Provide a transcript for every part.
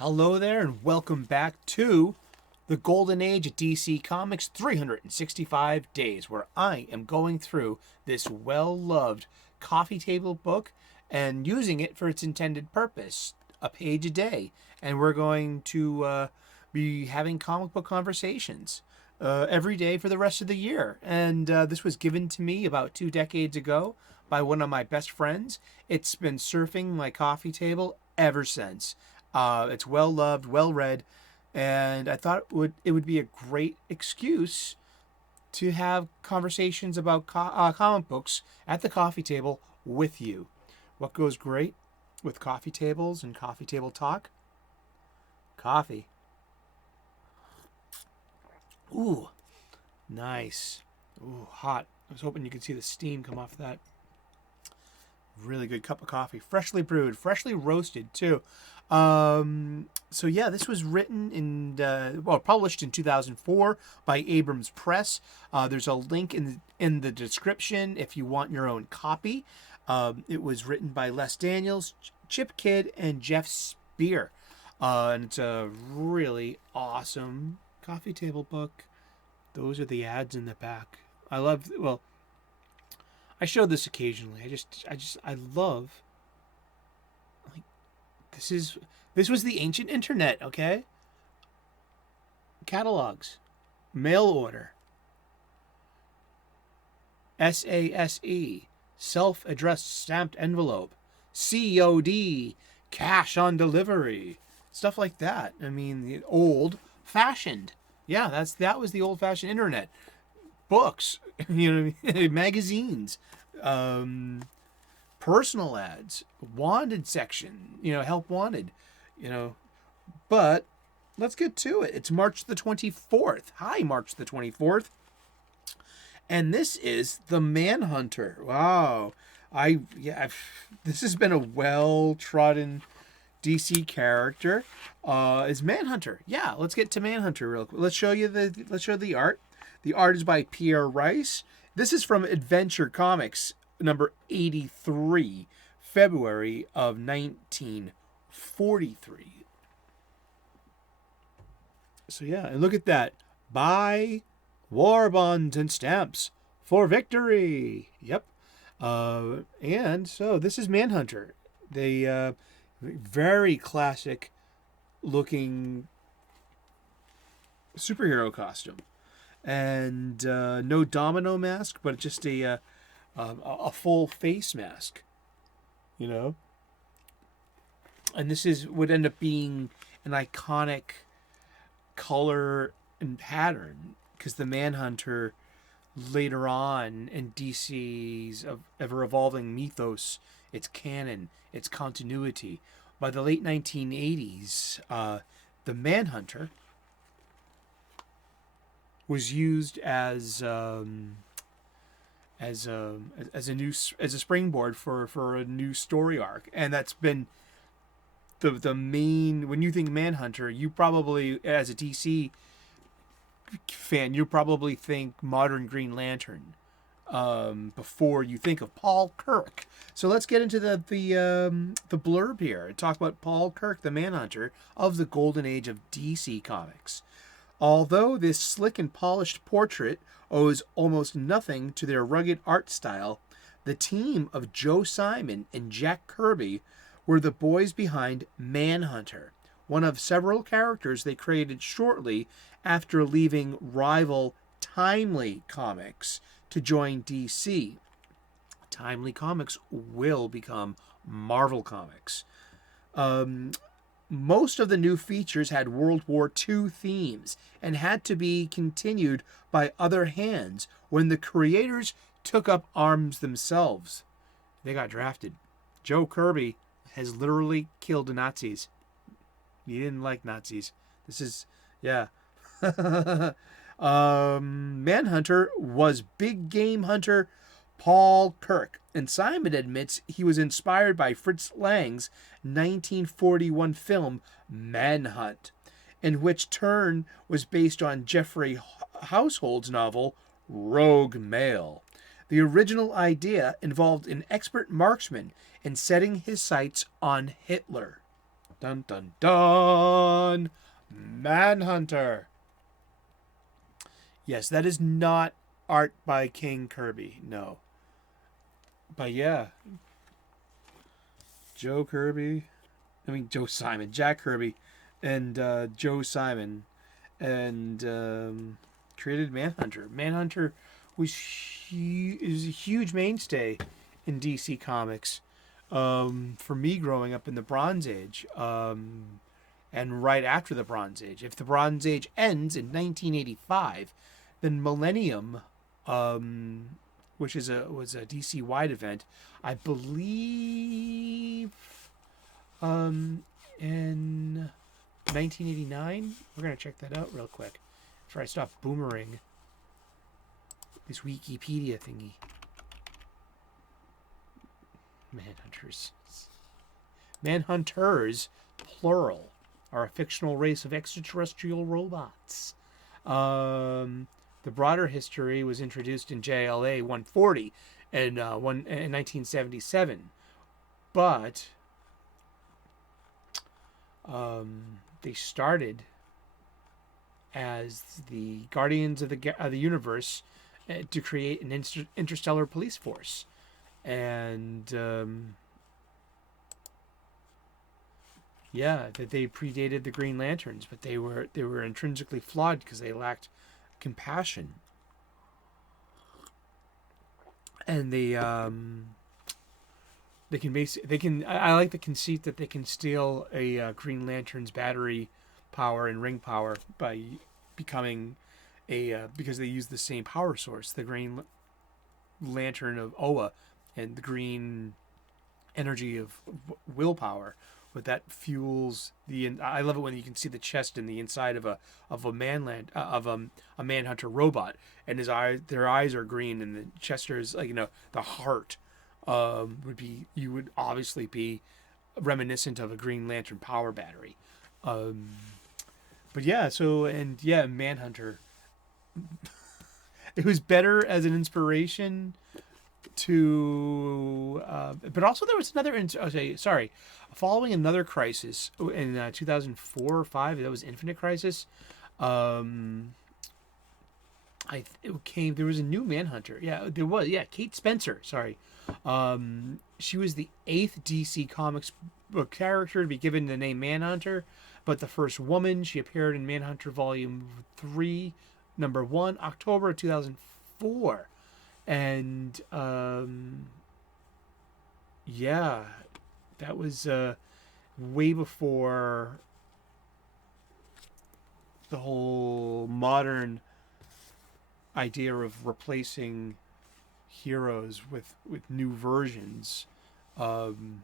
Hello there, and welcome back to the Golden Age of DC Comics 365 Days, where I am going through this well-loved coffee table book and using it for its intended purpose, a page a day. And we're going to be having comic book conversations every day for the rest of the year. And this was given to me about 2 decades ago by one of my best friends. It's been surfing my coffee table ever since. It's well loved, well read, and I thought it would be a great excuse to have conversations about comic books at the coffee table with you. What goes great with coffee tables and coffee table talk? Coffee. Ooh, nice. Ooh, hot. I was hoping you could see the steam come off that. Really good cup of coffee, freshly brewed, freshly roasted too. So yeah, this was written in published in 2004 by Abrams Press. There's a link in the description if you want your own copy. It was written by Les Daniels, Chip Kidd, and Geoff Spear, and it's a really awesome coffee table book. Those are the ads in the back. I show this occasionally. I love, like, this was the ancient internet, okay? Catalogs, mail order, SASE, self-addressed stamped envelope, COD, cash on delivery, stuff like that. I mean, the old-fashioned. Yeah, that was the old-fashioned internet. Books, magazines, personal ads, wanted section, help wanted, But let's get to it. It's March the 24th. Hi, March the 24th. And this is the Manhunter. Wow. This has been a well-trodden DC character. Is Manhunter. Yeah, let's get to Manhunter real quick. Let's show the art. The art is by Pierre Rice. This is from Adventure Comics, number 83, February of 1943. So yeah, and look at that. Buy war bonds and stamps for victory. Yep. And so this is Manhunter. They very classic looking superhero costume. And no domino mask, but just a full face mask, And this would end up being an iconic color and pattern, because the Manhunter later on in DC's ever-evolving mythos, its canon, its continuity. By the late 1980s, the Manhunter was used as a springboard for a new story arc, and that's been the main. When you think Manhunter, you probably, as a DC fan, you probably think modern Green Lantern before you think of Paul Kirk. So let's get into the blurb here and talk about Paul Kirk, the Manhunter of the golden age of DC Comics. Although this slick and polished portrait owes almost nothing to their rugged art style, the team of Joe Simon and Jack Kirby were the boys behind Manhunter, one of several characters they created shortly after leaving rival Timely Comics to join DC. Timely Comics will become Marvel Comics. Most of the new features had World War II themes and had to be continued by other hands when the creators took up arms themselves. They got drafted. Joe Kirby has literally killed the Nazis. He didn't like Nazis. This is, yeah. Manhunter was big game hunter Paul Kirk, and Simon admits he was inspired by Fritz Lang's 1941 film Manhunt, in which turn was based on Geoffrey Household's novel Rogue Male. The original idea involved an expert marksman in setting his sights on Hitler. Dun dun dun. Manhunter. Yes, that is not art by King Kirby. No. But yeah, Joe Kirby. I mean Joe Simon, Jack Kirby, and Joe Simon, and created Manhunter. Manhunter is a huge mainstay in DC Comics. For me, growing up in the Bronze Age, and right after the Bronze Age. If the Bronze Age ends in 1985, then Millennium, which was a DC wide event, I believe, in 1989. We're gonna check that out real quick before I stop boomering this Wikipedia thingy. Manhunters, plural, are a fictional race of extraterrestrial robots. The broader history was introduced in JLA 140 in 1977, but they started as the Guardians of the Universe to create an interstellar police force, and yeah, that they predated the Green Lanterns, but they were intrinsically flawed because they lacked compassion, and they can I like the conceit that they can steal a Green Lantern's battery power and ring power by becoming because they use the same power source, the Green Lantern of Oa, and the green energy of willpower. But that fuels the. I love it when you can see the chest and the inside of a Manhunter robot, and their eyes are green, and the chest is like the heart you would obviously be reminiscent of a Green Lantern power battery. But yeah, Manhunter. It was better as an inspiration to, but also there was another. Following another crisis in 2004 or 5, that was Infinite Crisis. There was a new Manhunter. Yeah, there was. Yeah, Kate Spencer. Sorry, she was the 8th DC Comics book character to be given the name Manhunter, but the first woman. She appeared in Manhunter Volume 3, Number 1, October 2004, and yeah, that was way before the whole modern idea of replacing heroes with new versions. And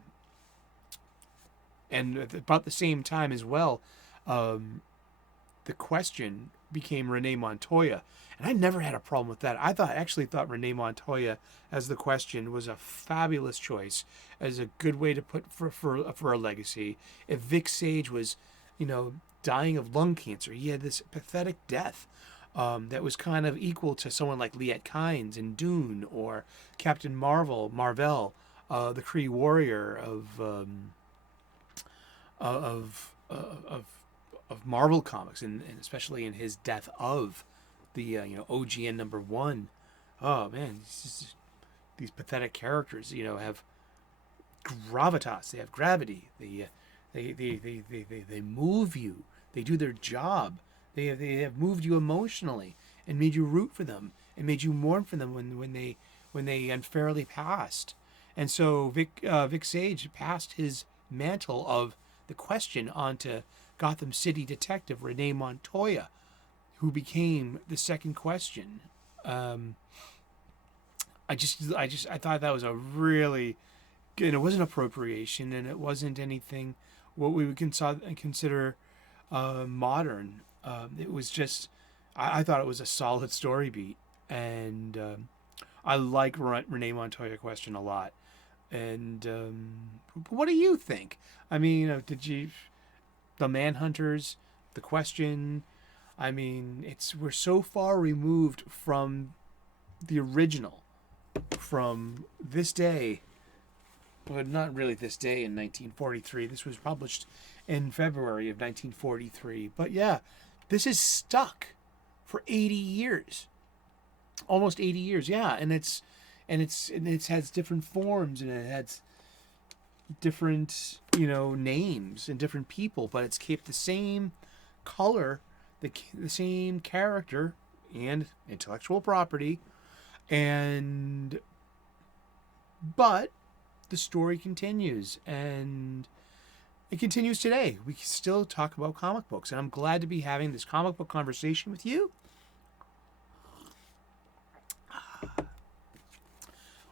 at about the same time as well, the Question became Rene Montoya. And I never had a problem with that. I actually thought Rene Montoya as the Question was a fabulous choice, as a good way to put for a legacy. If Vic Sage was, dying of lung cancer, he had this pathetic death that was kind of equal to someone like Liet Kynes in Dune, or Captain Marvel, the Kree warrior of Marvel Comics, and especially in his death of the OGN number 1. Oh man, these pathetic characters have gravitas, they have gravity, they move you, they do their job, they have moved you emotionally and made you root for them and made you mourn for them when they unfairly passed. And so Vic Sage passed his mantle of the Question onto Gotham City detective Rene Montoya, who became the second Question. I thought that was a really, and it wasn't appropriation, and it wasn't anything what we would consider modern. It was just, I thought it was a solid story beat, and I like Rene Montoya Question a lot. And what do you think? I mean, the Manhunters, the Question? I mean, we're so far removed from the original, from this day, well, not really this day in 1943. This was published in February of 1943. But yeah, this is stuck for 80 years. Almost 80 years, yeah. And it has different forms, and it has different, names and different people, but it's kept the same color, the same character and intellectual property, but the story continues, and it continues today. We still talk about comic books, and I'm glad to be having this comic book conversation with you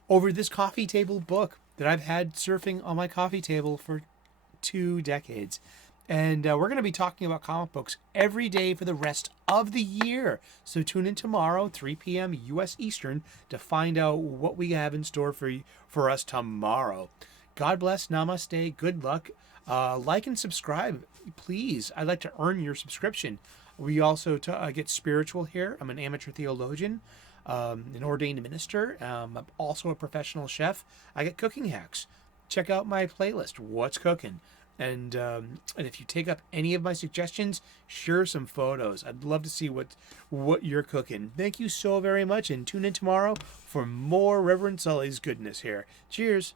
over this coffee table book that I've had surfing on my coffee table for 2 decades. And we're going to be talking about comic books every day for the rest of the year. So tune in tomorrow, 3 p.m. U.S. Eastern, to find out what we have in store for us tomorrow. God bless, namaste, good luck. Like and subscribe, please. I'd like to earn your subscription. We also get spiritual here. I'm an amateur theologian, an ordained minister. I'm also a professional chef. I get cooking hacks. Check out my playlist, What's Cooking. And if you take up any of my suggestions, share some photos. I'd love to see what you're cooking. Thank you so very much, and tune in tomorrow for more Reverend Sully's goodness here. Cheers.